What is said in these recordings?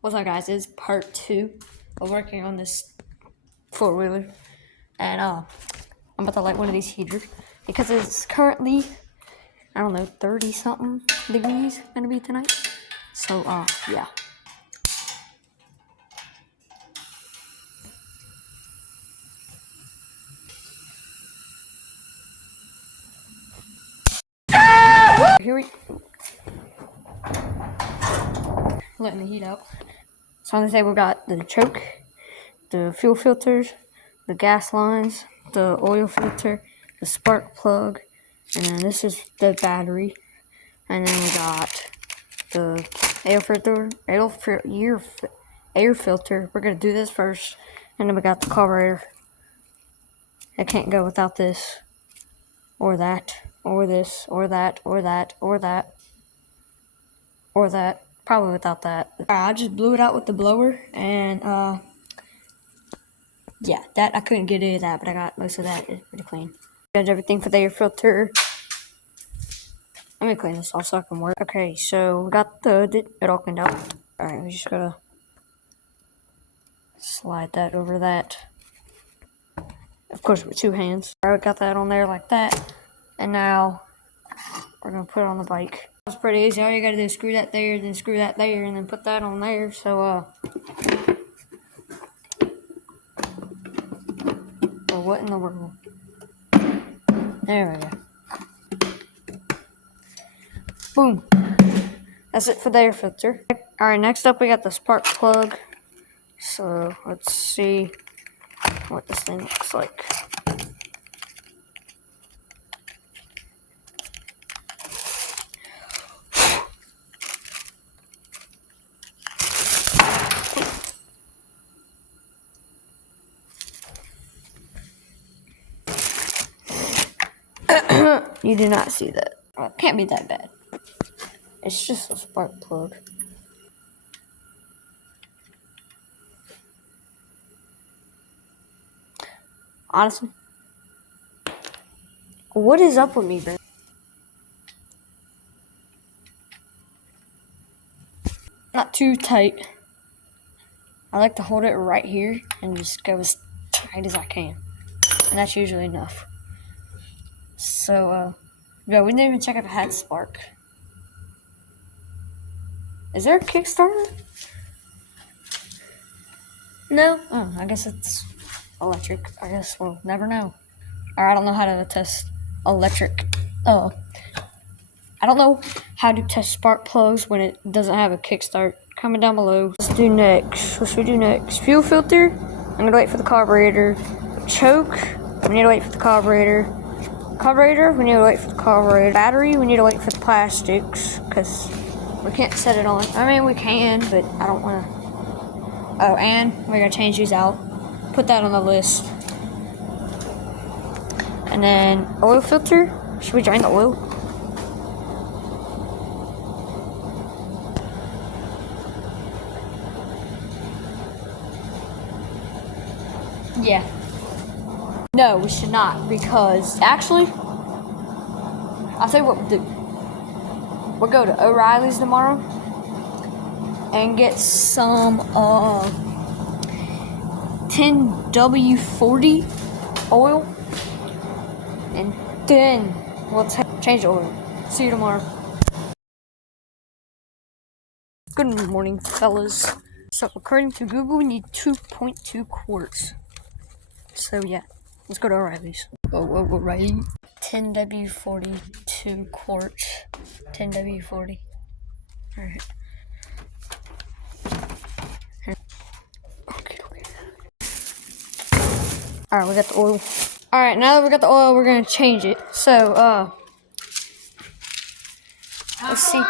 What's up, guys? It's part 2 of working on this four-wheeler, and I'm about to light one of these heaters because it's currently, I don't know, 30-something degrees gonna be tonight. So yeah. Here we letting the heat out. So on the table we got the choke, the fuel filters, the gas lines, the oil filter, the spark plug, and then this is the battery. And then we got the air filter. We're gonna do this first, and then we got the carburetor. I can't go without this, or that, or this, or that, or that, or that, or that. Probably without that. I just blew it out with the blower, and yeah, that I couldn't get any of that, but I got most of that. It's pretty clean. Got everything for the air filter. Let me clean this off so I can work. Okay, so we got it all cleaned out. All right, we just gotta slide that over that. Of course, with two hands. All right, we got that on there like that, and now we're gonna put it on the bike. It's pretty easy. All you gotta do is screw that there, then screw that there, and then put that on there. So well, what in the world? There we go. Boom. That's it for the air filter. All right, next up we got the spark plug. So let's see what this thing looks like. You do not see that. Well, it can't be that bad. It's just a spark plug. Honestly, what is up with me, bro? Not too tight. I like to hold it right here and just go as tight as I can. And that's usually enough. So, yeah, we didn't even check if it had spark. Is there a Kickstarter? No? Oh, I guess it's electric. I guess we'll never know. Or I don't know how to test electric. I don't know how to test spark plugs when it doesn't have a kickstart. Comment down below. Let's do next. What should we do next? Fuel filter. I'm gonna wait for the carburetor. Choke. We need to wait for the carburetor. Carburetor. We need to wait for the carburetor. Battery. We need to wait for the plastics because we can't set it on. I mean, we can, but I don't want to. Oh, and we're gonna change these out. Put that on the list. And then oil filter. Should we drain the oil? Yeah. No, we should not, because actually, I'll tell you what we'll do. We'll go to O'Reilly's tomorrow and get some 10W40 oil, and then we'll change the oil. See you tomorrow. Good morning, fellas. So according to Google, we need 2.2 quarts. So yeah, let's go to O'Reilly's. O'Reilly. 10W40, 2 quarts. 10W40. Alright. Okay. Alright, we got the oil. Alright, now that we got the oil, we're gonna change it. So, let's see.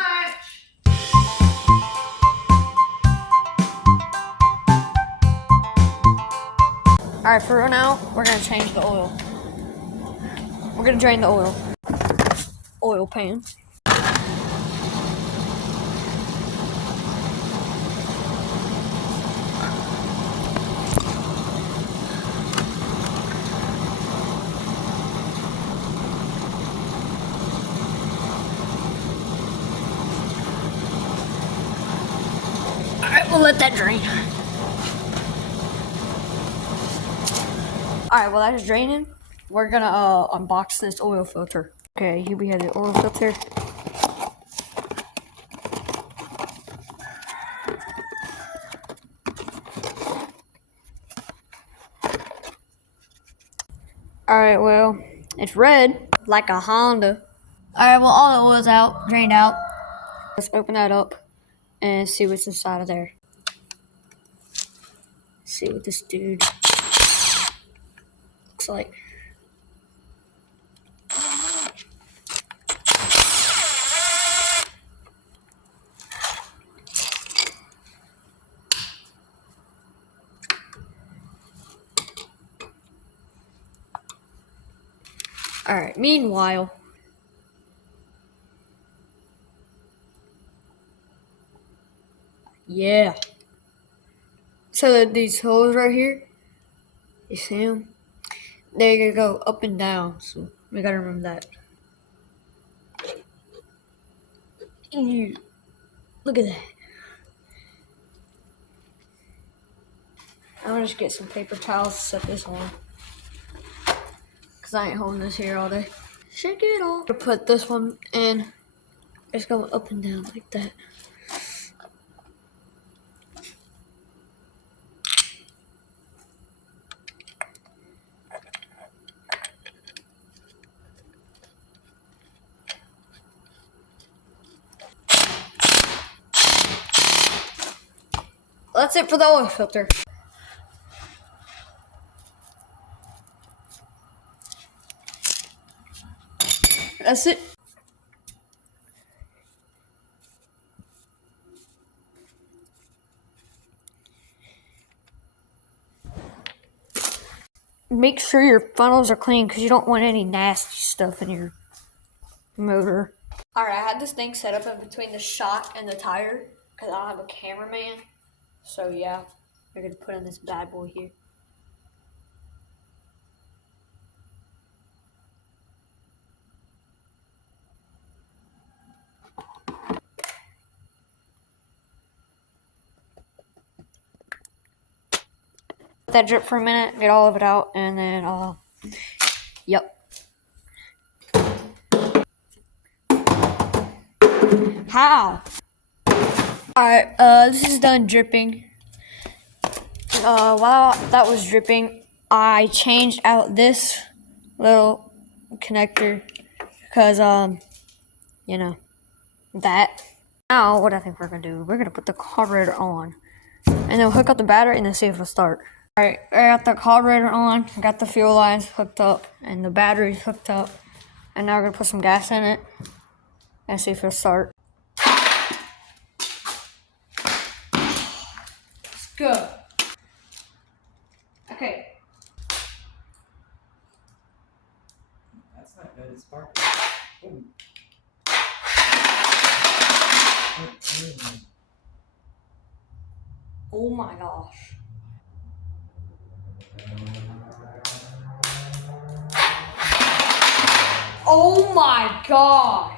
Alright, for now, we're gonna change the oil. We're gonna drain the oil. Oil pan. Alright, we'll let let that drain. Alright, well that is draining. We're gonna unbox this oil filter. Okay, here we have the oil filter. Alright, well, it's red, like a Honda. Alright, well all the oil's out, drained out. Let's open that up and see what's inside of there. See what this dude looks like. Alright, meanwhile, yeah. So these holes right here, you see them? They're gonna go up and down, so we gotta remember that. Ew. Look at that. I'm gonna just get some paper towels to set this on, cause I ain't holding this here all day. Shake it off. Put this one in. It's going up and down like that. That's it for the oil filter. That's it. Make sure your funnels are clean because you don't want any nasty stuff in your motor. Alright, I had this thing set up in between the shock and the tire because I don't have a cameraman. So yeah, we're gonna put in this bad boy here. Let that drip for a minute, get all of it out, and then yep. How? Alright, this is done dripping. While that was dripping, I changed out this little connector because, you know, that. Now, what I think we're gonna do, we're gonna put the carburetor on and then hook up the battery and then see if it'll start. Alright, I got the carburetor on, got the fuel lines hooked up, and the battery's hooked up. And now we're gonna put some gas in it and see if it'll start. It's good. Okay. That's not good, it's sparking. Ooh. Oh my gosh. Oh my gosh.